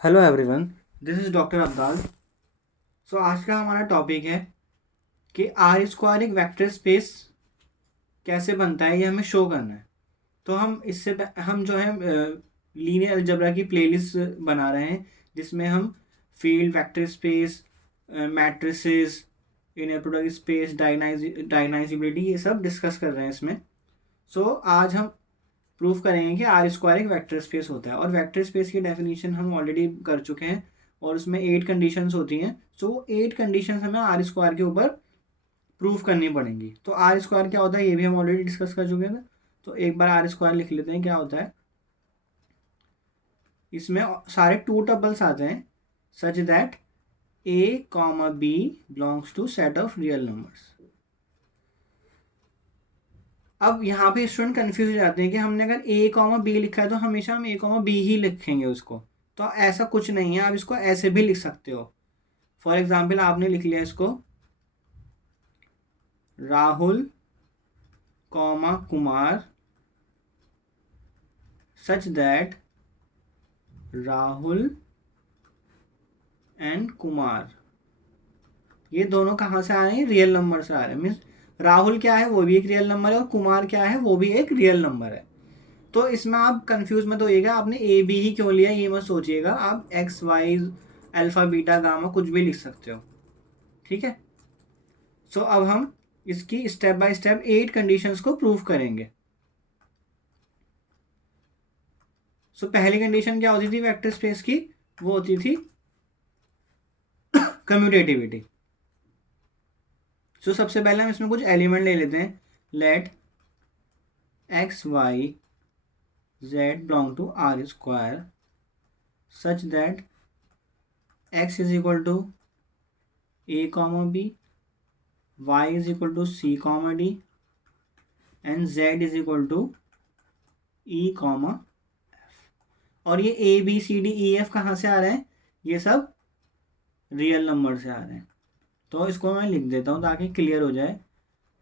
Hello everyone, this is doctor Abdal. सो आज का हमारा टॉपिक है कि आर स्क्वायर एक वेक्टर स्पेस कैसे बनता है, ये हमें शो करना है। तो हम जो है लीनियर अलजेब्रा की प्लेलिस्ट बना रहे हैं, जिसमें हम field, vector space, matrices, inner product space, diagonalizability, ये सब डिस्कस कर रहे हैं इसमें। सो आज हम प्रूफ करेंगे कि आर स्क्वायर एक वेक्टर स्पेस होता है, और वेक्टर स्पेस की डेफिनेशन हम ऑलरेडी कर चुके हैं, और उसमें 8 कंडीशंस होती हैं। सो वो 8 कंडीशंस हमें आर स्क्वायर के ऊपर प्रूफ करनी पड़ेंगी। तो आर स्क्वायर क्या होता है ये भी हम ऑलरेडी डिस्कस कर चुके हैं। तो एक बार आर स्क्वायर लिख लेते हैं क्या होता है। इसमें सारे टू टपल्स आते हैं such that A comma B belongs to set of real numbers. अब यहाँ पे स्टूडेंट कंफ्यूज हो जाते हैं कि हमने अगर ए कॉमा बी लिखा है तो हमेशा हम ए कॉमा बी ही लिखेंगे उसको। तो ऐसा कुछ नहीं है, आप इसको ऐसे भी लिख सकते हो। फॉर एग्जाम्पल आपने लिख लिया इसको Rahul comma Kumar such that Rahul and Kumar, ये दोनों कहाँ से आ रहे हैं? रियल नंबर से आ रहे हैं। मीन्स राहुल क्या है वो भी एक रियल नंबर है, और कुमार क्या है वो भी एक रियल नंबर है। तो इसमें आप कंफ्यूज मत होइएगा, आपने ए बी ही क्यों लिया ये मत सोचिएगा, आप X Y alpha beta gamma कुछ भी लिख सकते हो। ठीक है। सो अब हम इसकी स्टेप बाय स्टेप 8 कंडीशंस को प्रूव करेंगे। सो पहली कंडीशन क्या होती थी वेक्टर स्पेस की? वो होती थी कम्यूटेटिविटी। सो सबसे पहले हम इसमें कुछ एलिमेंट ले लेते हैं। Let X Y Z belong to R square such that X is equal to A comma B, y is equal to C comma D, and z is equal to E comma F. और ये A B C D E F कहाँ से आ रहे हैं? ये सब real number से आ रहे हैं। तो इसको मैं लिख देता हूँ ताकि क्लियर हो जाए।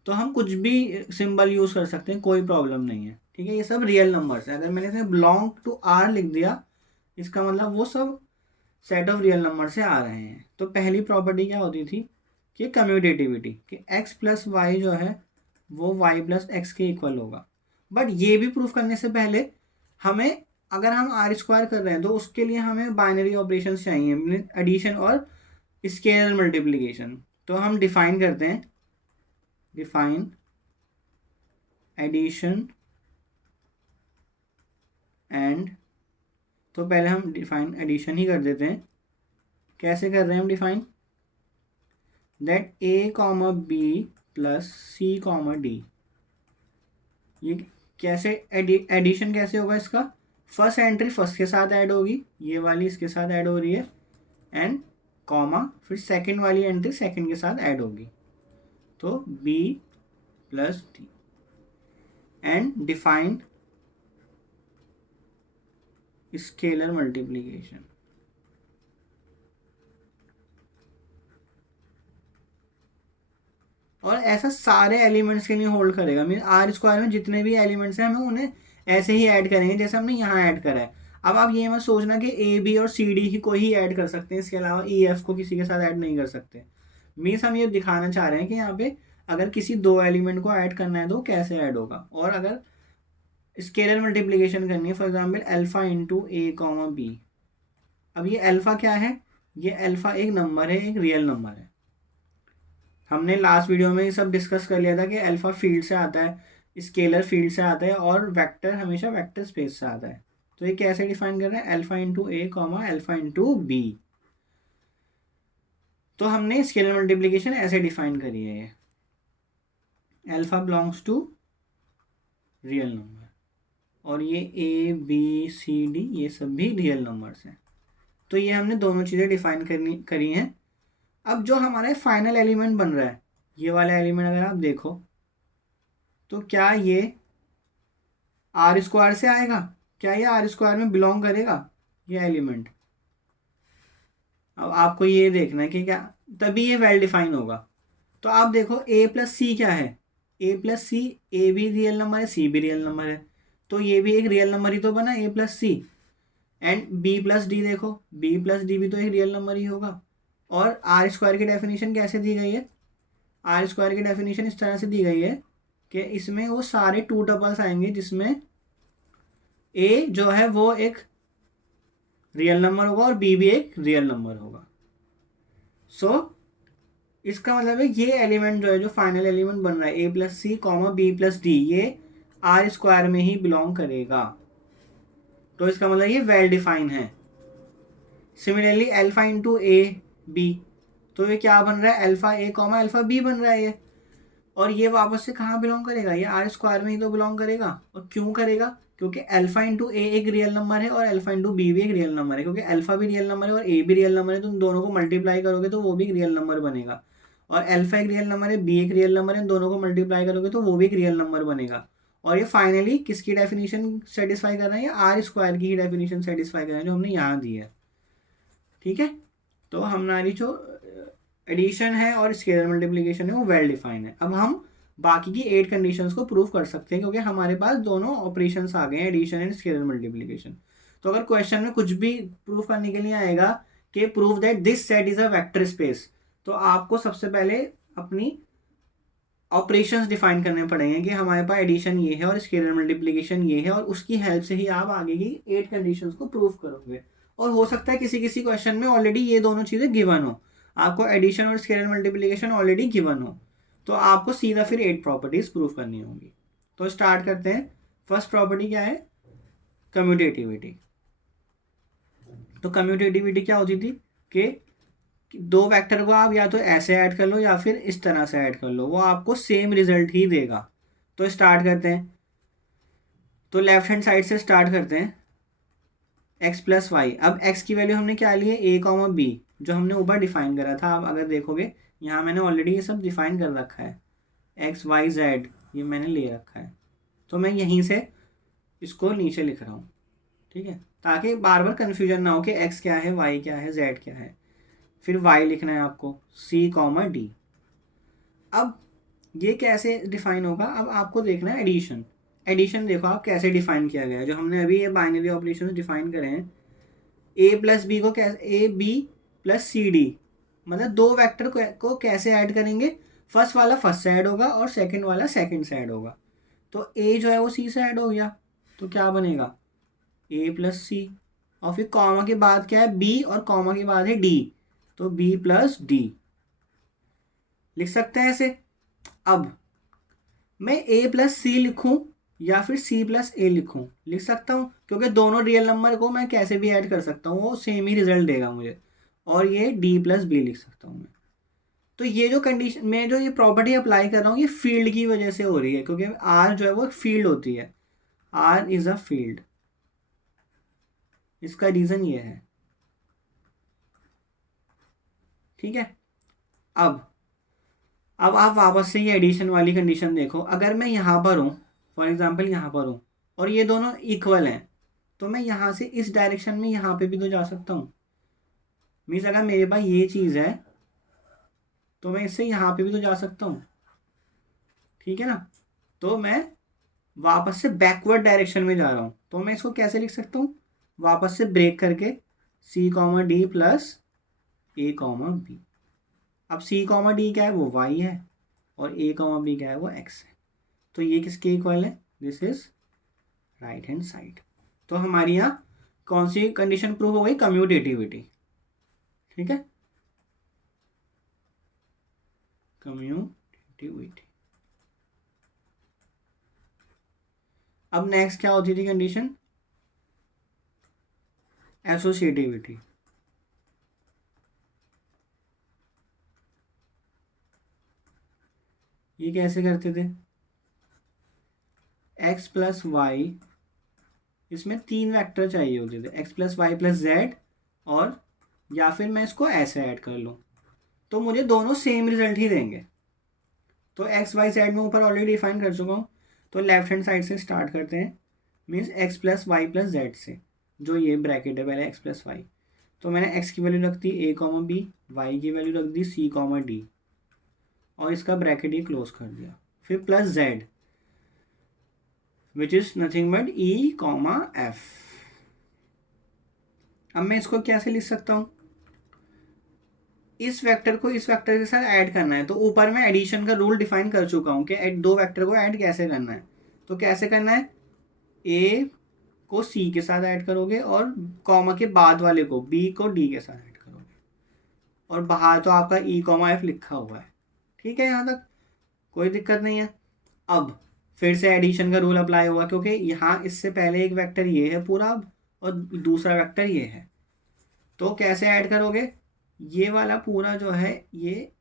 तो हम कुछ भी सिंबल यूज़ कर सकते हैं, कोई प्रॉब्लम नहीं है। ठीक है, ये सब रियल नंबर्स है। अगर मैंने इसमें बिलोंग टू आर लिख दिया, इसका मतलब वो सब सेट ऑफ रियल नंबर से आ रहे हैं। तो पहली प्रॉपर्टी क्या होती थी कि कम्यूटेटिविटी, कि x प्लस वाई जो है वो y प्लस एक्स के इक्वल होगा। बट ये भी प्रूफ करने से पहले हमें, अगर हम आर स्क्वायर कर रहे हैं तो उसके लिए हमें बाइनरी ऑपरेशन चाहिए, एडिशन और स्केलर मल्टीप्लिकेशन। तो हम डिफाइन करते हैं, डिफाइन एडिशन एंड, तो पहले हम डिफाइन एडिशन ही कर देते हैं। कैसे कर रहे हैं हम define? That A comma B plus C comma D. ये कैसे एडिशन कैसे होगा इसका? फर्स्ट एंट्री फर्स्ट के साथ ऐड होगी, ये वाली इसके साथ ऐड हो रही है, एंड कॉमा, फिर सेकंड वाली एंट्री सेकंड के साथ ऐड होगी, तो B plus D. And define scalar multiplication. और ऐसा सारे एलिमेंट्स के लिए होल्ड करेगा। मीन आर स्क्वायर में जितने भी एलिमेंट्स हैं हमें उन्हें ऐसे ही ऐड करेंगे जैसे हमने यहाँ ऐड करा है। अब आप ये मत सोचना कि ए बी और सी डी को ही ऐड कर सकते हैं, इसके अलावा ई एफ को किसी के साथ ऐड नहीं कर सकते। मीन्स हम ये दिखाना चाह रहे हैं कि यहाँ पे अगर किसी दो एलिमेंट को ऐड करना है तो कैसे ऐड होगा। और अगर स्केलर मल्टीप्लीकेशन करनी है, for example alpha into A comma B. अब ये अल्फा क्या है? ये अल्फा एक नंबर है, एक रियल नंबर है। हमने लास्ट वीडियो में ये सब डिस्कस कर लिया था कि अल्फा फील्ड से आता है, स्केलर फील्ड से आता है, और वेक्टर हमेशा वेक्टर स्पेस से आता है। तो ये कैसे डिफाइन कर रहे हैं? अल्फा इंटू ए कॉमा अल्फा इंटू बी। तो हमने स्केलर मल्टीप्लीकेशन ऐसे डिफाइन करी है। ये alpha belongs to real number, और ये ए बी सी डी ये सब भी रियल नंबर्स हैं। तो ये हमने दोनों चीज़ें डिफाइन करी हैं। अब जो हमारा फाइनल एलिमेंट बन रहा है, ये वाला एलिमेंट अगर आप देखो तो क्या ये आर स्क्वायर से आएगा? क्या ये आर स्क्वायर में बिलोंग करेगा ये एलिमेंट? अब आपको ये देखना है कि क्या, तभी ये वेल डिफाइन होगा। तो आप देखो ए प्लस सी क्या है? ए प्लस सी, ए भी रियल नंबर है, सी भी रियल नंबर है, तो ये भी एक रियल नंबर ही तो बना a plus c. And b plus d देखो, बी प्लस डी भी तो एक रियल नंबर ही होगा। और आर स्क्वायर की डेफिनेशन कैसे दी गई है? आर स्क्वायर की डेफिनेशन इस तरह से दी गई है कि इसमें वो सारे टू टपल्स आएंगे जिसमें ए जो है वो एक रियल नंबर होगा और बी भी एक रियल नंबर होगा। सो इसका मतलब है ये एलिमेंट जो है, जो फाइनल एलिमेंट बन रहा है A plus C comma B plus D, ये आर स्क्वायर में ही बिलोंग करेगा। तो इसका मतलब ये वेल डिफाइन है। Similarly alpha into A B, तो ये क्या बन रहा है? Alpha A comma alpha B बन रहा है ये। और ये वापस से कहाँ बिलोंग करेगा? ये आर स्क्वायर में ही तो बिलोंग करेगा। और क्यों करेगा? क्योंकि अल्फा इंटू ए एक रियल नंबर है और अल्फा इंटू बी भी एक रियल नंबर है। क्योंकि अल्फा भी रियल नंबर है और ए भी रियल नंबर है, तो उन दोनों को मल्टीप्लाई करोगे तो वो भी एक रियल नंबर बनेगा। और अल्फा एक रियल नंबर है, बी एक रियल नंबर है, इन दोनों को मल्टीप्लाई करोगे तो वो भी एक रियल नंबर बनेगा। और ये फाइनली किसकी डेफिनेशन सेटिस्फाई कर रहा है? ये आर स्क्वायर की ही डेफिनेशन सेटिस्फाई कर रहा है जो हमने यहाँ दी है। ठीक है, तो हमारी जो एडिशन है और स्केलर मल्टीप्लिकेशन है वो वेल डिफाइन है। अब हम बाकी की 8 कंडीशंस को प्रूव कर सकते हैं क्योंकि हमारे पास दोनों ऑपरेशंस आ गए हैं, एडिशन एंड स्केलर मल्टीप्लिकेशन। तो अगर क्वेश्चन में कुछ भी प्रूव करने के लिए आएगा कि prove that this set is a vector space, तो आपको सबसे पहले अपनी ऑपरेशंस डिफाइन करने पड़ेंगे कि हमारे पास एडिशन ये है और स्केलर मल्टीप्लिकेशन ये है, और उसकी हेल्प से ही आप आगे की 8 कंडीशंस को प्रूव करोगे। और हो सकता है किसी किसी क्वेश्चन में ऑलरेडी ये दोनों चीज़ें गिवन हो, आपको एडिशन और स्केलर मल्टीप्लिकेशन ऑलरेडी गिवन हो, तो आपको सीधा फिर 8 प्रॉपर्टीज प्रूव करनी होंगी। तो स्टार्ट करते हैं। फर्स्ट प्रॉपर्टी क्या है? कम्यूटेटिविटी। तो कम्यूटेटिविटी क्या होती थी कि दो वेक्टर को आप या तो ऐसे ऐड कर लो या फिर इस तरह से ऐड कर लो, वो आपको सेम रिजल्ट ही देगा। तो स्टार्ट करते हैं। तो लेफ्ट हैंड साइड से स्टार्ट करते हैं। x प्लस वाई, अब x की वैल्यू हमने क्या ली है? a कॉमा बी, जो हमने ऊपर डिफाइन करा था। आप अगर देखोगे यहाँ मैंने ऑलरेडी ये सब डिफाइन कर रखा है, x y z ये मैंने ले रखा है। तो मैं यहीं से इसको नीचे लिख रहा हूँ, ठीक है, ताकि बार बार कन्फ्यूजन ना हो कि x क्या है, y क्या है, z क्या है। फिर y लिखना है आपको, c कॉमा डी। अब ये कैसे डिफाइन होगा? अब आपको देखना है एडिशन। एडिशन देखो आप कैसे डिफाइन किया गया है, जो हमने अभी ये बाइनरी ऑपरेशन डिफाइन करे हैं। ए प्लस बी को कैसे, A B plus C D, मतलब दो वेक्टर को कैसे ऐड करेंगे? फर्स्ट वाला फर्स्ट से ऐड होगा और सेकंड वाला सेकंड से ऐड होगा। तो ए जो है वो सी से ऐड हो गया, तो क्या बनेगा? ए प्लस सी। और फिर कॉमा के बाद क्या है? बी, और कॉमा के बाद है डी, तो बी प्लस डी लिख सकते हैं ऐसे। अब मैं ए प्लस सी लिखूं या फिर सी प्लस ए लिखूं, लिख सकता हूं, क्योंकि दोनों रियल नंबर को मैं कैसे भी ऐड कर सकता हूं, वो सेम ही रिजल्ट देगा मुझे। और ये डी प्लस बी लिख सकता हूं मैं। तो ये जो कंडीशन, मैं जो ये प्रॉपर्टी अप्लाई कर रहा हूँ, ये फील्ड की वजह से हो रही है, क्योंकि आर जो है वो फील्ड होती है। आर इज अ फील्ड, इसका रीजन ये है। ठीक है, अब आप वापस से ये एडिशन वाली कंडीशन देखो। अगर मैं यहाँ पर हूँ, फॉर एग्जाम्पल यहाँ पर हूँ, और ये दोनों इक्वल हैं, तो मैं यहाँ से इस डायरेक्शन में यहाँ पे भी तो जा सकता हूँ। मीन्स अगर मेरे पास ये चीज़ है तो मैं इससे यहाँ पे भी तो जा सकता हूँ, ठीक है ना। तो मैं वापस से बैकवर्ड डायरेक्शन में जा रहा हूँ, तो मैं इसको कैसे लिख सकता हूँ? वापस से ब्रेक करके सी कॉमा डी प्लस ए कॉमा बी। अब सी कॉमा डी क्या है? वो वाई है, और ए कॉमा बी क्या है? वो एक्स है। तो ये किसके इक्वल है? This is right hand side. तो हमारी यहाँ कौन सी कंडीशन प्रूव हो गई? कम्यूटेटिविटी। ठीक है, कम्यूटेटिविटी। अब नेक्स्ट क्या होती थी कंडीशन? एसोसिएटिविटी। ये कैसे करते थे? एक्स प्लस वाई, इसमें 3 वेक्टर चाहिए होते थे, X plus Y plus Z, और या फिर मैं इसको ऐसे ऐड कर लूँ, तो मुझे दोनों सेम रिजल्ट ही देंगे। तो एक्स वाई जेड में ऊपर ऑलरेडी डिफाइन कर चुका हूँ। तो लेफ्ट हैंड साइड से स्टार्ट करते हैं, means x plus Y plus z से, जो ये ब्रैकेट है पहले एक्स प्लस वाई। तो मैंने एक्स की वैल्यू रख दी ए कॉमा बी, वाई की वैल्यू रख दी सी कॉमा डी, और इसका ब्रैकेट ये क्लोज कर दिया। फिर plus Z, which is nothing but E comma F. अब मैं इसको कैसे लिख सकता हूँ, इस वेक्टर को इस वेक्टर के साथ ऐड करना है, तो ऊपर मैं एडिशन का रूल डिफाइन कर चुका हूँ कि दो वेक्टर को ऐड कैसे करना है। तो कैसे करना है, ए को सी के साथ ऐड करोगे और कॉमा के बाद वाले को बी को डी के साथ ऐड करोगे, और बाहर तो आपका ई कॉमा एफ लिखा हुआ है। ठीक है, यहाँ तक कोई दिक्कत नहीं है। अब फिर से एडिशन का रूल अप्लाई होगा, क्योंकि यहाँ इससे पहले एक वेक्टर ये है पूरा और दूसरा वेक्टर ये है। तो कैसे ऐड करोगे, ये वाला पूरा जो है ये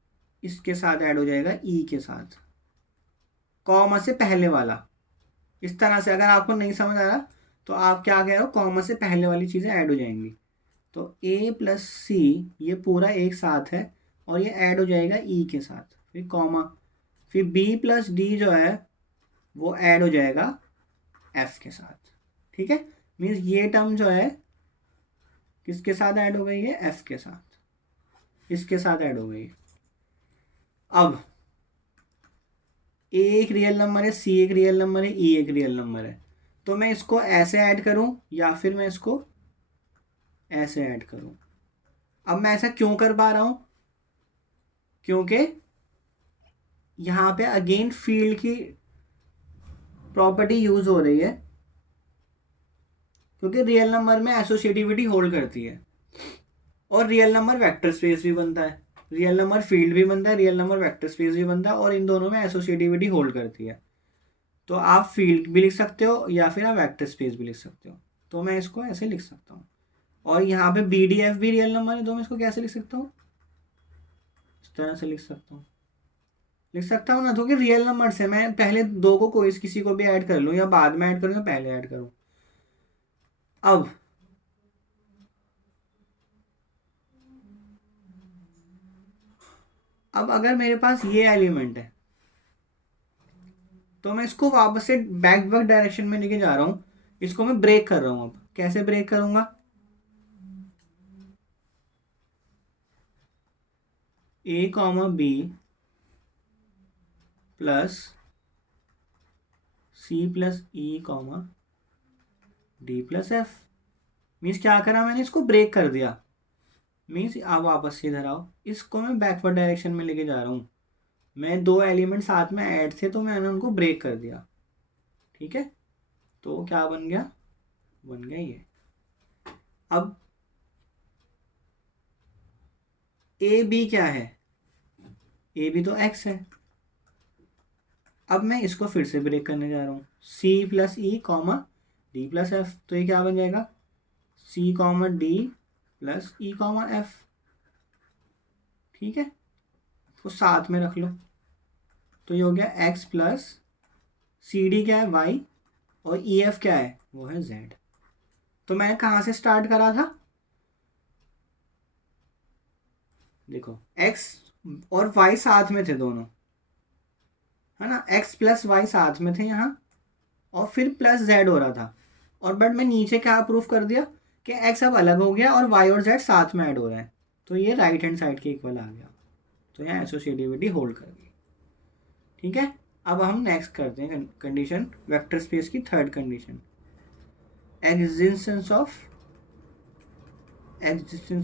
इसके साथ ऐड हो जाएगा ई के साथ, कॉमा से पहले वाला। इस तरह से अगर आपको नहीं समझ आ रहा तो आप क्या कह रहे हो, कॉमा से पहले वाली चीज़ें ऐड हो जाएंगी। तो ए प्लस सी ये पूरा एक साथ है और ये ऐड हो जाएगा ई के साथ, फिर कॉमा, फिर बी प्लस डी जो है वो ऐड हो जाएगा एफ के साथ। ठीक है, मीन्स ये टर्म जो है किसके साथ ऐड हो गई है, एफ के साथ, इसके साथ ऐड हो गई है। अब ए एक रियल नंबर है, सी एक रियल नंबर है, ई एक रियल नंबर है, तो मैं इसको ऐसे ऐड करूं या फिर मैं इसको ऐसे ऐड करूं। अब मैं ऐसा क्यों कर पा रहा हूं, क्योंकि यहां पे अगेन फील्ड की प्रॉपर्टी यूज हो रही है, क्योंकि रियल नंबर में एसोसिएटिविटी होल्ड करती है और रियल नंबर वेक्टर स्पेस भी बनता है, रियल नंबर फील्ड भी बनता है, रियल नंबर वेक्टर स्पेस भी बनता है, और इन दोनों में एसोसिएटिविटी होल्ड करती है। तो आप फील्ड भी लिख सकते हो या फिर आप वेक्टर स्पेस भी लिख सकते हो। तो मैं इसको ऐसे लिख सकता हूँ, और यहाँ पे बी डी एफ भी रियल नंबर है, तो मैं इसको कैसे लिख सकता हूँ, इस तरह से लिख सकता हूँ ना, तो कि रियल नंबर से मैं पहले दो को कोई किसी को भी ऐड कर लूँ, या बाद में ऐड करूँ या पहले ऐड करूँ। अब अगर मेरे पास ये एलिमेंट है तो मैं इसको वापस से बैकवर्ड डायरेक्शन में लेके जा रहा हूँ, इसको मैं ब्रेक कर रहा हूँ। अब कैसे ब्रेक करूंगा, a comma B plus c plus e comma d plus f. Means क्या करा मैंने, इसको ब्रेक कर दिया। मीन्स आप वापस से इधर आओ, इसको मैं बैकवर्ड डायरेक्शन में लेके जा रहा हूँ। मैं दो एलिमेंट साथ में ऐड थे तो मैंने उनको ब्रेक कर दिया। ठीक है, तो क्या बन गया, बन गया ये। अब ए बी क्या है, ए बी तो एक्स है। अब मैं इसको फिर से ब्रेक करने जा रहा हूँ, सी plus e comma d plus F. तो ये क्या बन जाएगा, सी comma d plus e comma F. ठीक है, तो साथ में रख लो, तो ये हो गया एक्स प्लस सी डी क्या है वाई, और ई एफ क्या है, वो है जेड। तो मैंने कहाँ से स्टार्ट करा था, देखो एक्स और वाई साथ में थे दोनों, है ना, एक्स प्लस वाई साथ में थे यहाँ, और फिर प्लस जेड हो रहा था। और बट मैं नीचे क्या प्रूफ कर दिया कि एक्स अब अलग हो गया और वाई और जेड साथ में ऐड हो रहे हैं, तो ये राइट हैंड साइड के इक्वल आ गया। तो यहाँ एसोसिएटिविटी होल्ड कर गई। ठीक है, अब हम नेक्स्ट करते हैं कंडीशन, वेक्टर स्पेस की third condition, existence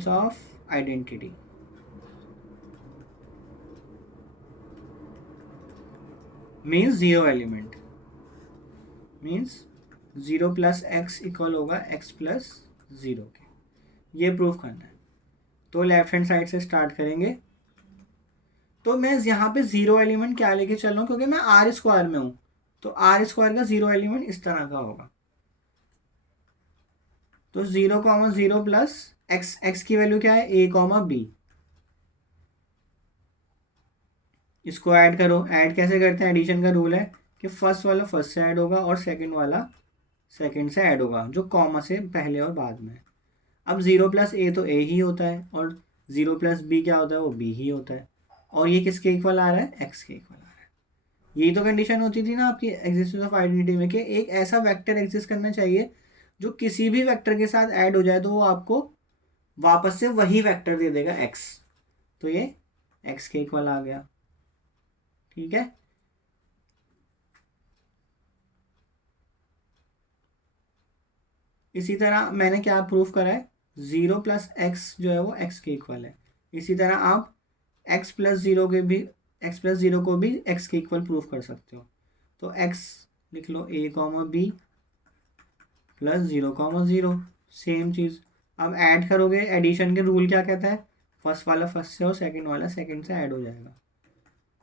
of identity. Means zero element, means zero plus x equal होगा एक्स प्लस जीरो के, ये प्रूफ करना है। तो लेफ्ट हैंड साइड से स्टार्ट करेंगे। तो मैं यहाँ पे जीरो एलिमेंट क्या लेके चल रहा हूँ, क्योंकि मैं आर स्क्वायर में हूँ, तो आर स्क्वायर का जीरो एलिमेंट इस तरह का होगा। तो zero comma zero plus x, x की वैल्यू क्या है, ए कॉमा बी। इसको ऐड करो, ऐड कैसे करते हैं, एडिशन का रूल है कि फर्स्ट वाला फर्स्ट से ऐड होगा और सेकंड वाला सेकंड से ऐड होगा, जो कॉमा से पहले और बाद में। अब जीरो प्लस ए तो ए ही होता है, और जीरो प्लस बी क्या होता है, वो बी ही होता है, और ये किसके इक्वल आ रहा है, एक्स के इक्वल आ रहा है। यही तो कंडीशन होती थी ना आपकी एग्जिस्टेंस ऑफ आइडेंटिटी में, कि एक ऐसा वेक्टर एग्जिस्ट करना चाहिए जो किसी भी वेक्टर के साथ ऐड हो जाए तो वो आपको वापस से वही वेक्टर दे देगा एक्स। तो ये एक्स के इक्वल आ गया। ठीक है, इसी तरह मैंने क्या प्रूफ करा है, 0 प्लस एक्स जो है वो एक्स के इक्वल है। इसी तरह आप एक्स प्लस ज़ीरो को भी एक्स के इक्वल प्रूफ कर सकते हो। तो एक्स लिख लो a comma B plus 0 comma 0, same चीज़। अब ऐड करोगे, एडिशन के रूल क्या कहता है, फर्स्ट वाला फर्स्ट से और सेकंड वाला सेकंड से ऐड हो जाएगा।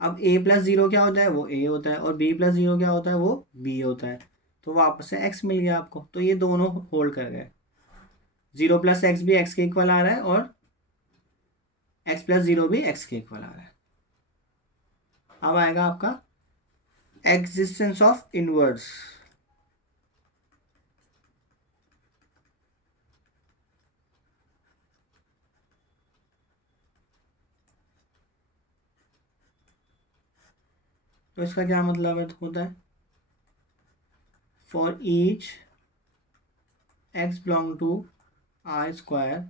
अब ए प्लस ज़ीरो क्या होता है, वो ए होता है, और बी प्लस ज़ीरो क्या होता है, वो बी होता है। तो वापस से एक्स मिल गया आपको, तो ये दोनों होल्ड कर गए। 0 प्लस एक्स भी एक्स के इक्वल आ रहा है और एक्स प्लस 0 भी एक्स के इक्वल आ रहा है। अब आएगा आपका एग्जिस्टेंस ऑफ इनवर्स। तो इसका क्या मतलब होता है, for each x belong to R square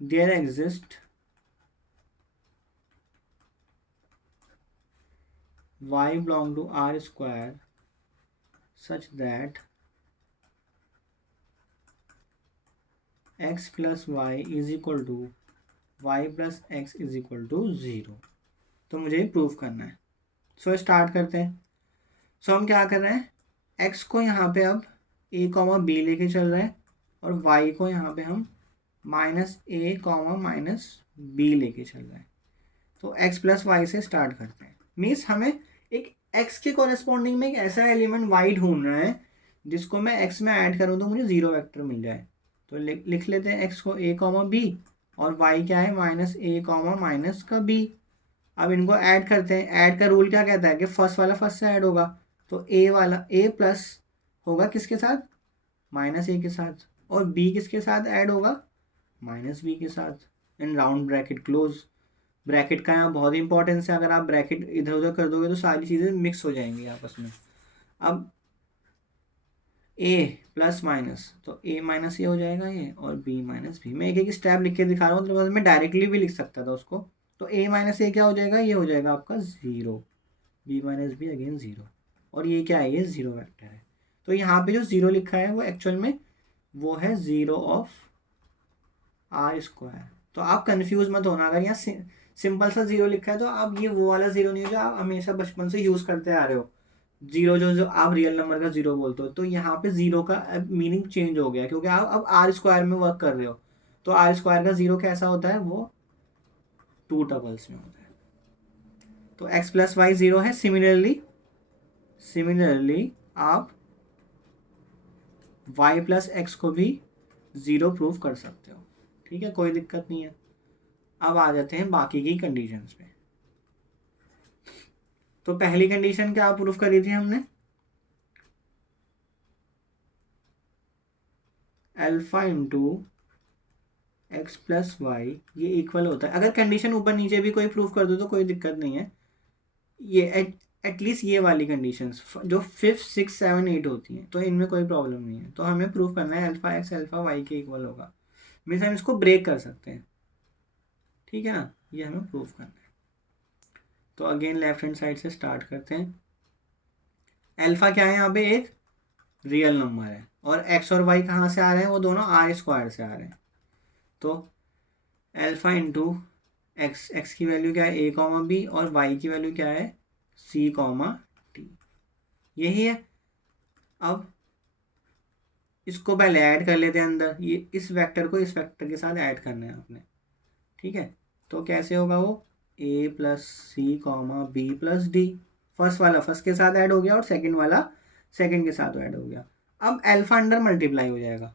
there exist y belong to r square such that x plus y is equal to y plus x is equal to 0। तो मुझे proof करना है। सो स्टार्ट करते हैं। सो हम क्या कर रहे हैं, x को यहाँ पे अब a कॉमा बी लेके चल रहे हैं और y को यहाँ पे हम minus a comma minus b लेके चल रहे हैं। तो x प्लस वाई से स्टार्ट करते हैं। मीन्स हमें एक x के कॉरेस्पॉन्डिंग में एक ऐसा एलिमेंट y ढूंढना है जिसको मैं x में ऐड करूँ तो मुझे 0 वेक्टर मिल जाए। तो लिख लेते हैं x को a कॉमा बी और y क्या है, माइनस a कॉमा माइनस का b। अब इनको ऐड करते हैं। ऐड का रूल क्या कहता है कि फर्स्ट वाला फर्स्ट से ऐड होगा। तो a वाला a प्लस होगा किसके साथ, माइनस a के साथ, और b किसके साथ ऐड होगा, माइनस b के साथ। In round bracket close. Bracket का यहाँ बहुत इंपॉर्टेंस है, अगर आप ब्रैकेट इधर उधर कर दोगे तो सारी चीज़ें मिक्स हो जाएंगी आपस में। अब a प्लस माइनस, तो a माइनस ए हो जाएगा ये, और b माइनस बी। मैं एक एक स्टेप लिख के दिखा रहा हूँ, तो मैं डायरेक्टली भी लिख सकता था उसको। तो a माइनस ए क्या हो जाएगा, ये हो जाएगा आपका 0, b माइनस बी अगेन 0, और ये क्या है, ये 0 वेक्टर है। तो यहाँ पे जो 0 लिखा है वो एक्चुअल में वो है 0 ऑफ आर स्क्वायर। तो आप कंफ्यूज मत होना, अगर यहाँ सिंपल सा 0 लिखा है तो आप ये वो वाला 0 नहीं है जो आप हमेशा बचपन से यूज करते आ रहे हो, 0 जो आप रियल नंबर का 0 बोलते हो। तो यहाँ पे 0 का मीनिंग चेंज हो गया क्योंकि आप अब आर स्क्वायर में वर्क कर रहे हो। तो आर स्क्वायर का 0 कैसा होता है, वो 2 टबल्स में होता है। तो x प्लस वाई 0 है। सिमिलरली आप y प्लस एक्स को भी 0 प्रूव कर सकते हो। ठीक है, कोई दिक्कत नहीं है। अब आ जाते हैं बाकी की कंडीशंस पे। तो पहली कंडीशन क्या प्रूफ करी थी हमने, alpha into x plus y ये इक्वल होता है। अगर कंडीशन ऊपर नीचे भी कोई प्रूफ कर दो तो कोई दिक्कत नहीं है। ये एटलीस्ट ये वाली कंडीशंस जो 5, 6, 7, 8 होती हैं तो इनमें कोई प्रॉब्लम नहीं है। तो हमें प्रूफ करना है अल्फा एक्स अल्फा वाई के इक्वल होगा। मीन्स हम इसको ब्रेक कर सकते हैं। ठीक है ना, ये हमें प्रूफ करना है। तो अगेन लेफ्ट हैंड साइड से स्टार्ट करते हैं। अल्फा क्या है, यहाँ पे एक रियल नंबर है, और एक्स और वाई कहाँ से आ रहे हैं, वो दोनों आर स्क्वायर से आ रहे हैं। तो अल्फा इंटू एक्स, एक्स की वैल्यू क्या है ए कॉमा बी, और वाई की वैल्यू क्या है सी कॉमा टी, यही है। अब इसको पहले ऐड कर लेते हैं अंदर, ये इस वेक्टर को इस वेक्टर के साथ ऐड करना है आपने। ठीक है, तो कैसे होगा वो, a plus C comma B plus d. First वाला फर्स्ट के साथ ऐड हो गया और सेकंड वाला सेकंड के साथ ऐड हो गया। अब अल्फा अंडर मल्टीप्लाई हो जाएगा,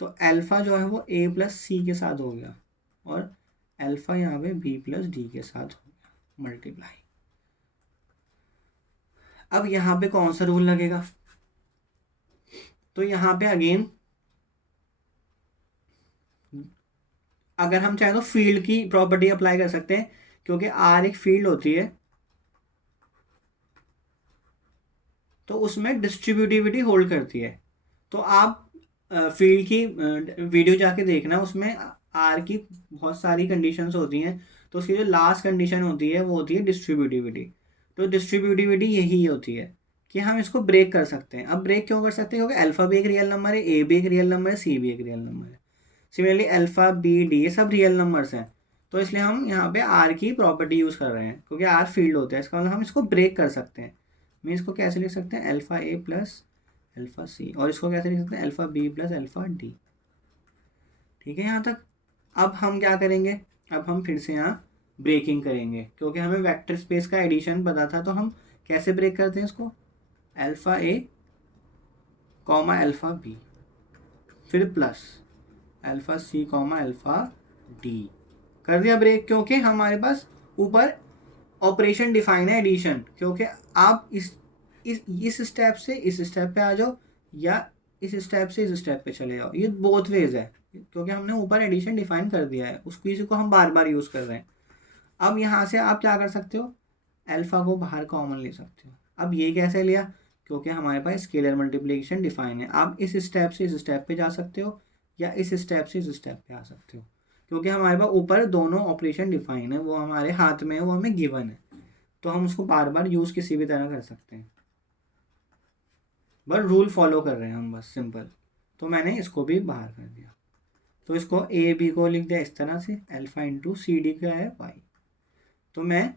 तो अल्फा जो है वो ए प्लस सी के साथ हो गया, और अल्फा यहाँ पे बी प्लस डी के साथ हो गया मल्टीप्लाई। अब यहाँ पे कौन सा रूल लगेगा, तो यहाँ पे अगेन अगर हम चाहें तो फील्ड की प्रॉपर्टी अप्लाई कर सकते हैं, क्योंकि आर एक फील्ड होती है तो उसमें डिस्ट्रीब्यूटिविटी होल्ड करती है। तो आप फील्ड की वीडियो जाके देखना, उसमें आर की बहुत सारी कंडीशंस होती हैं, तो उसकी जो लास्ट कंडीशन होती है वो होती है डिस्ट्रीब्यूटिविटी। तो डिस्ट्रीब्यूटिविटी यही होती है कि हम इसको ब्रेक कर सकते हैं। अब ब्रेक क्यों कर सकते हैं, क्योंकि अल्फा भी एक रियल नंबर है, ए भी एक रियल नंबर है, सी भी एक रियल नंबर है। सिमिलरली अल्फ़ा बी डी ये सब रियल नंबर्स हैं, तो इसलिए हम यहाँ पे आर की प्रॉपर्टी यूज़ कर रहे हैं क्योंकि आर फील्ड होता है। इसका मतलब हम इसको ब्रेक कर सकते हैं। मैं इसको कैसे लिख सकते हैं, alpha a plus alpha c, और इसको कैसे लिख सकते हैं, alpha b plus alpha d. ठीक है यहाँ तक। अब हम क्या करेंगे, अब हम फिर से यहाँ ब्रेकिंग करेंगे क्योंकि हमें वेक्टर स्पेस का एडिशन पता था। तो हम कैसे ब्रेक करते हैं इसको, alpha a comma alpha b फिर plus alpha c comma alpha d, कर दिया ब्रेक। क्योंकि हमारे पास ऊपर ऑपरेशन डिफाइन है एडिशन, क्योंकि आप इस स्टेप से इस स्टेप पे आ जाओ या इस स्टेप से इस स्टेप पे चले जाओ, ये बोथ वेज है क्योंकि हमने ऊपर एडिशन डिफाइन कर दिया है, उसको इसी को हम बार बार यूज़ कर रहे हैं। अब यहाँ से आप क्या कर सकते हो, अल्फ़ा को बाहर कॉमन ले सकते हो। अब ये कैसे लिया, क्योंकि हमारे पास स्केलर मल्टीप्लिकेशन डिफाइन है। आप इस स्टेप से इस स्टेप पे जा सकते हो या इस स्टेप से इस स्टेप पे आ सकते हो, क्योंकि हमारे पास ऊपर दोनों ऑपरेशन डिफाइन है, वो हमारे हाथ में है, वो हमें गिवन है, तो हम उसको बार बार यूज़ किसी भी तरह कर सकते हैं। बस रूल फॉलो कर रहे हैं हम, बस सिंपल। तो मैंने इसको भी बाहर कर दिया, तो इसको ए बी को लिख दिया इस तरह से, अल्फ़ा इंटू सी डी क्या है वाई। तो मैं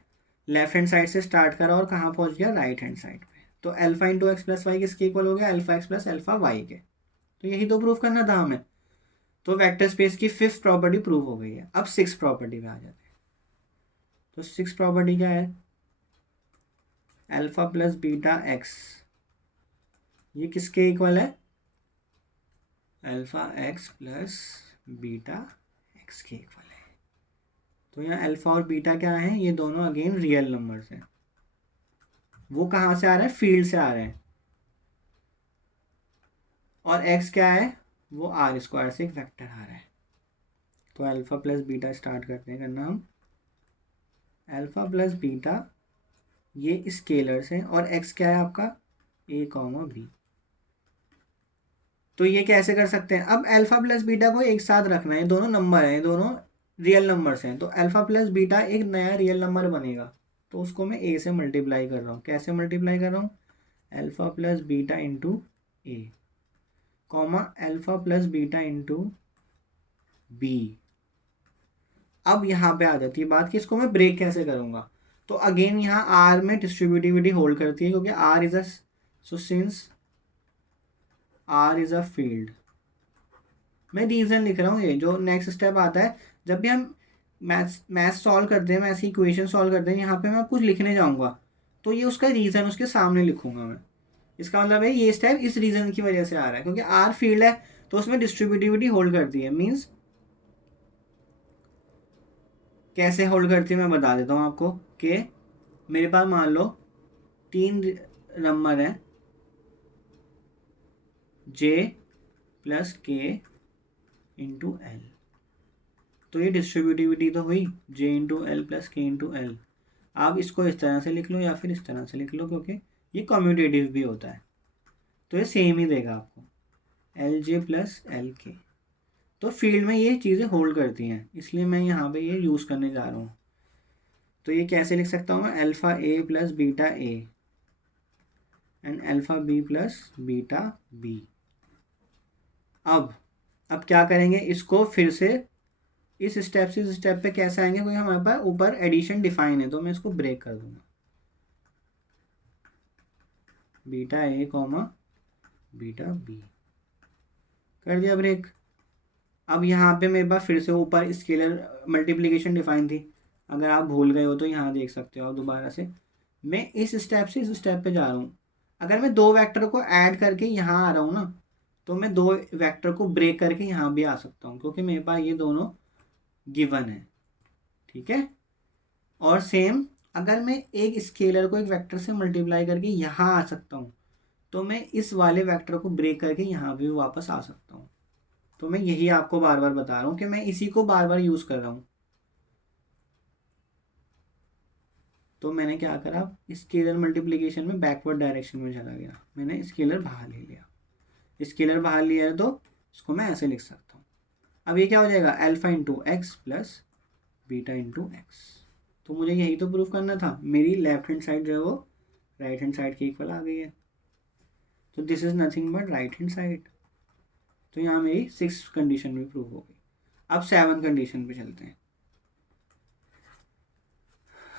लेफ्ट हैंड साइड से स्टार्ट करा और कहाँ पहुँच गया, राइट हैंड साइड पे। तो alpha into x plus y किसके इक्वल हो गया, alpha x plus alpha y के। तो यही तो प्रूफ करना था हमें। तो वेक्टर स्पेस की 5th प्रॉपर्टी प्रूव हो गई है। अब 6th प्रॉपर्टी पे आ जाते हैं। तो 6th प्रॉपर्टी क्या है, अल्फ़ा प्लस बीटा एक्स, ये किसके इक्वल है, alpha x plus beta x के इक्वल है। तो यहाँ अल्फ़ा और बीटा क्या है, ये दोनों अगेन रियल नंबर्स हैं। वो कहाँ से आ रहे हैं, फील्ड से आ रहे हैं। और एक्स क्या है, वो आर स्क्वायर से एक वेक्टर आ रहा है। तो अल्फ़ा प्लस बीटा स्टार्ट करते हैं करना हम। अल्फ़ा प्लस बीटा ये स्केलर्स हैं और एक्स क्या है आपका, ए कॉमा बी। तो ये कैसे कर सकते हैं, अब अल्फ़ा प्लस बीटा को एक साथ रखना है, दोनों नंबर हैं, दोनों रियल नंबर्स हैं। तो अल्फ़ा प्लस बीटा एक नया रियल नंबर बनेगा, तो उसको मैं ए से मल्टीप्लाई कर रहा हूँ। कैसे मल्टीप्लाई कर रहा हूँ, अल्फ़ा प्लस बीटा इंटू ए comma alpha plus beta into b. अब यहाँ पे आ जाती है बात कि इसको मैं ब्रेक कैसे करूँगा। तो अगेन यहाँ आर में डिस्ट्रीब्यूटिविटी होल्ड करती है, क्योंकि R is a, so since R is a field, मैं रीज़न लिख रहा हूँ। ये जो नेक्स्ट स्टेप आता है, जब भी हम मैथ्स सॉल्व करते हैं, मैथ्स की इक्वेशन सॉल्व करते हैं, यहाँ पे मैं कुछ लिखने जाऊँगा तो ये उसका रीज़न उसके सामने लिखूंगा मैं। इसका मतलब है ये स्टेप इस रीज़न की वजह से आ रहा है, क्योंकि आर फील्ड है तो उसमें डिस्ट्रीब्यूटिविटी होल्ड करती है। मीन्स कैसे होल्ड करती है मैं बता देता हूँ आपको, कि मेरे पास मान लो 3 नंबर हैं, जे प्लस के इंटू एल। तो ये डिस्ट्रीब्यूटिविटी तो हुई, जे इंटू एल प्लस के इंटू एल। आप इसको इस तरह से लिख लो या फिर इस तरह से लिख लो, क्योंकि ये कम्यूटेटिव भी होता है, तो ये सेम ही देगा आपको, एल जे प्लस एल के। तो फील्ड में ये चीज़ें होल्ड करती हैं, इसलिए मैं यहाँ पे ये यूज़ करने जा रहा हूँ। तो ये कैसे लिख सकता हूँ मैं, alpha a plus beta a and alpha b plus beta b. अब क्या करेंगे, इसको फिर से इस स्टेप से इस स्टेप पे कैसे आएंगे, क्योंकि हमारे पास ऊपर एडिशन डिफाइन है। तो मैं इसको ब्रेक कर दूंगा, beta a comma beta b, कर दिया ब्रेक। अब यहाँ पे मेरे पास फिर से ऊपर स्केलर मल्टीप्लिकेशन डिफाइन थी, अगर आप भूल गए हो तो यहाँ देख सकते हो आप दोबारा से। मैं इस स्टेप से इस स्टेप पे जा रहा हूँ। अगर मैं 2 वेक्टर को ऐड करके यहाँ आ रहा हूँ ना, तो मैं 2 वेक्टर को ब्रेक करके यहाँ भी आ सकता हूँ, क्योंकि मेरे पास ये दोनों गिवन है। ठीक है। और सेम अगर मैं एक स्केलर को एक वेक्टर से मल्टीप्लाई करके यहाँ आ सकता हूँ, तो मैं इस वाले वेक्टर को ब्रेक करके यहाँ भी वापस आ सकता हूँ। तो मैं यही आपको बार बार बता रहा हूँ कि मैं इसी को बार बार यूज़ कर रहा हूँ। तो मैंने क्या करा, स्केलर मल्टीप्लिकेशन में बैकवर्ड डायरेक्शन में चला गया, मैंने स्केलर बाहर ले लिया। स्केलर बाहर लिया है तो इसको मैं ऐसे लिख सकता हूँ। अब ये क्या हो जाएगा, alpha into x plus beta into x. तो मुझे यही तो प्रूफ करना था, मेरी लेफ्ट हैंड साइड जो है वो राइट हैंड साइड के इक्वल आ गई है। तो this is nothing but right hand side. तो यहाँ मेरी 6th कंडीशन भी प्रूव हो गई। अब 7 कंडीशन पे चलते हैं।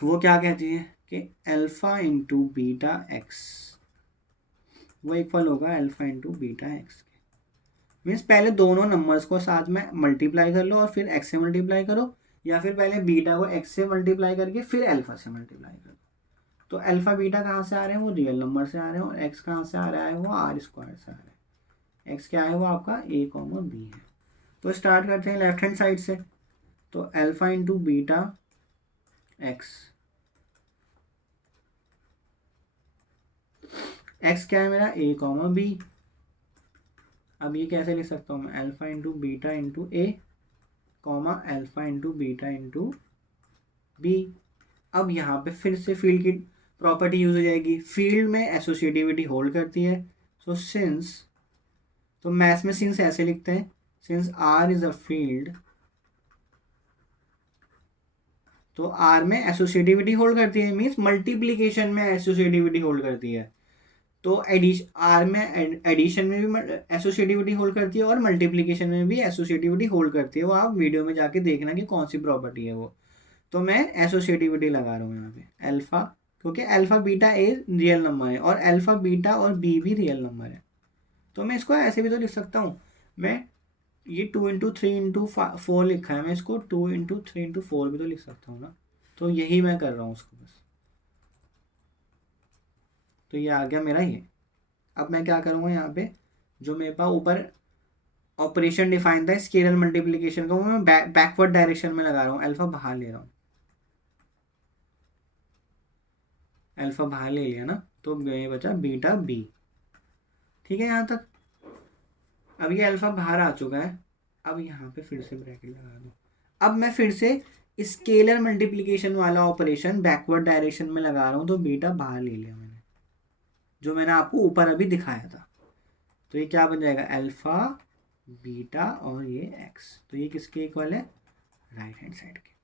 वो क्या कहती है कि अल्फा इंटू बीटा एक्स वो इक्वल होगा अल्फा इंटू बीटा एक्स के। मीन्स पहले दोनों नंबर्स को साथ में मल्टीप्लाई कर लो और फिर एक्स से मल्टीप्लाई करो, या फिर पहले बीटा को एक्स से मल्टीप्लाई करके फिर अल्फा से मल्टीप्लाई करो। तो अल्फा बीटा कहाँ से आ रहे हैं, वो रियल नंबर से आ रहे हैं, और एक्स कहाँ से आ रहा है, वो आर स्क्वायर से आ रहा है। एक्स क्या है, वो आपका ए कॉमा बी है। तो स्टार्ट करते हैं लेफ्ट हैंड साइड से। तो alpha into beta x, x क्या है मेरा, ए कॉमा बी। अब ये कैसे लिख सकता हूँ मैं, अल्फा इंटू बीटा इंटू ए comma alpha into beta into b. अब यहाँ पे फिर से फील्ड की प्रॉपर्टी यूज हो जाएगी। फील्ड में एसोसिएटिविटी होल्ड करती है। सो सिंस, तो मैथ्स में सिंस ऐसे लिखते हैं, since R is a field, तो आर में एसोसिएटिविटी होल्ड करती है, मीन्स मल्टीप्लीकेशन में एसोसिएटिविटी होल्ड करती है। तो एडिशन, आर में एडिशन में भी एसोसिएटिविटी होल्ड करती है और मल्टीप्लीकेशन में भी एसोसिएटिविटी होल्ड करती है। वो आप वीडियो में जाके देखना कि कौन सी प्रॉपर्टी है वो। तो मैं एसोसिएटिविटी लगा रहा हूँ यहाँ पे अल्फा, क्योंकि alpha beta a real number है और अल्फा बीटा और बी भी रियल नंबर है। तो मैं इसको ऐसे भी तो लिख सकता हूँ, मैं ये 2 × 3 × 4 लिखा है, मैं इसको 2 × 3 × 4 भी तो लिख सकता हूँ ना। तो यही मैं कर रहा हूँ उसको बस। तो ये आ गया मेरा ये। अब मैं क्या करूँगा यहाँ पे, जो मेरे पास ऊपर ऑपरेशन डिफाइन था स्केलर मल्टीप्लिकेशन का, वो मैं बैकवर्ड डायरेक्शन में लगा रहा हूँ, अल्फा बाहर ले रहा हूँ। अल्फा बाहर ले लिया ना, तो ये बचा बीटा बी। ठीक है यहाँ तक। अब ये अल्फा बाहर आ चुका है। अब यहाँ पे फिर से ब्रैकेट लगा दो। अब मैं फिर से स्केलर मल्टीप्लिकेशन वाला ऑपरेशन बैकवर्ड डायरेक्शन में लगा रहा हूँ, तो बीटा बाहर ले लिया मैंने, जो मैंने आपको ऊपर अभी दिखाया था। तो ये क्या बन जाएगा, अल्फा बीटा और ये एक्स। तो ये किसके इक्वल है, राइट हैंड साइड के।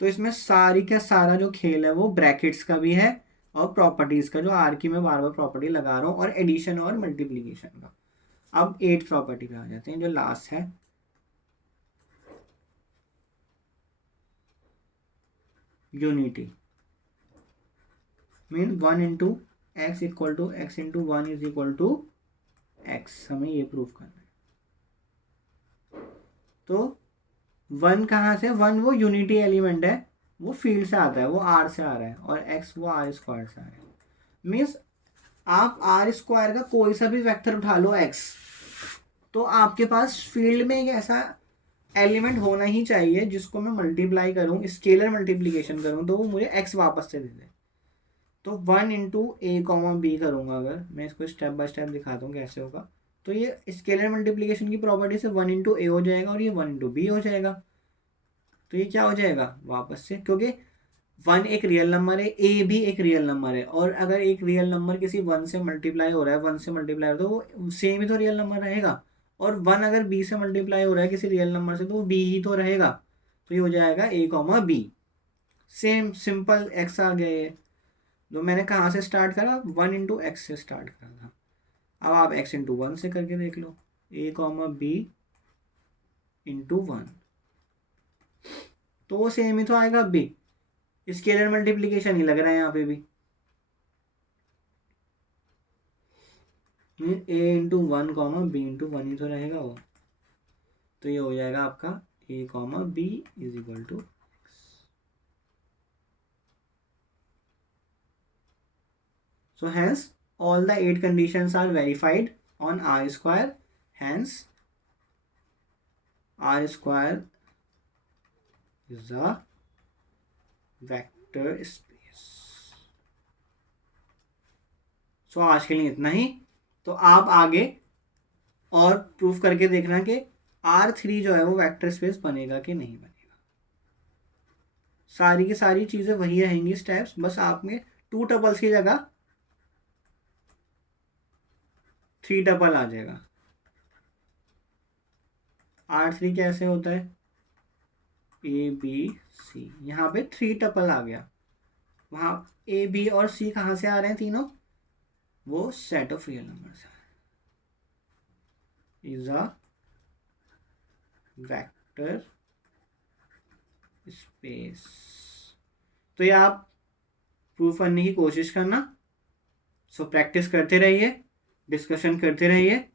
तो इसमें सारी का सारा जो खेल है वो ब्रैकेट्स का भी है और प्रॉपर्टीज का, जो आर की मैं बार बार प्रॉपर्टी लगा रहा हूँ, और एडिशन और मल्टीप्लीकेशन का। अब 8 प्रॉपर्टी पे आ जाते हैं, जो लास्ट है, unity. Mean 1 × x = x × 1 = x, हमें ये प्रूव करना है। तो 1 कहाँ से, 1 वो यूनिटी एलिमेंट है, वो फील्ड से आता है, वो आर से आ रहा है, और x वो आर स्क्वायर से आ रहा है। मीन्स आप आर स्क्वायर का कोई सा भी वेक्टर उठा लो x, तो आपके पास फील्ड में एक ऐसा एलिमेंट होना ही चाहिए जिसको मैं मल्टीप्लाई करूं, स्केलर मल्टीप्लीकेशन करूं, तो वो मुझे x वापस से दे दे। तो 1 × a, b करूंगा, अगर मैं इसको स्टेप बाय स्टेप दिखाता हूँ कैसे होगा, तो ये स्केलर मल्टीप्लीकेशन की प्रॉपर्टी से 1 × a हो जाएगा और ये 1 × b हो जाएगा। तो ये क्या हो जाएगा वापस से, क्योंकि 1 एक रियल नंबर है, ए भी एक रियल नंबर है, और अगर एक रियल नंबर किसी 1 से मल्टीप्लाई हो रहा है, 1 से मल्टीप्लाई हो रहा है, तो वो सेम ही तो रियल नंबर रहेगा। और 1 अगर बी से मल्टीप्लाई हो रहा है किसी रियल नंबर से, तो वो बी ही तो रहेगा। तो ये हो जाएगा a, b। Same simple x आ गया ये। तो मैंने कहाँ से स्टार्ट करा, 1 × x से स्टार्ट करा था। अब आप x × 1 से करके देख लो, a, b × 1, तो वो सेम ही तो आएगा। अब भी स्केलर मल्टीप्लीकेशन ही लग रहा है यहाँ पे भी। a × 1, b × 1 ही तो रहेगा वो। तो ये हो जाएगा आपका a, b = x। So hence all the 8 conditions are verified on R square. Hence R square is a vector space. So आज के लिए इतना ही। तो आप आगे और प्रूफ करके देखना कि R3 जो है वो वेक्टर स्पेस बनेगा कि नहीं बनेगा। सारी की सारी चीज़ें वही रहेंगी स्टेप्स, बस आपने 2 टपल्स की जगह 3 टपल आ जाएगा। R3 कैसे होता है, ए बी सी, यहाँ पे 3 टपल आ गया। वहाँ ए बी और सी कहाँ से आ रहे हैं तीनों, वो सेट ऑफ रियल नंबर से इज अ वेक्टर स्पेस। तो ये आप प्रूफ करने की कोशिश करना। सो प्रैक्टिस करते रहिए, डिस्कशन करते रहिए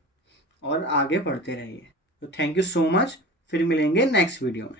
और आगे बढ़ते रहिए। तो थैंक यू सो मच। फिर मिलेंगे नेक्स्ट वीडियो में।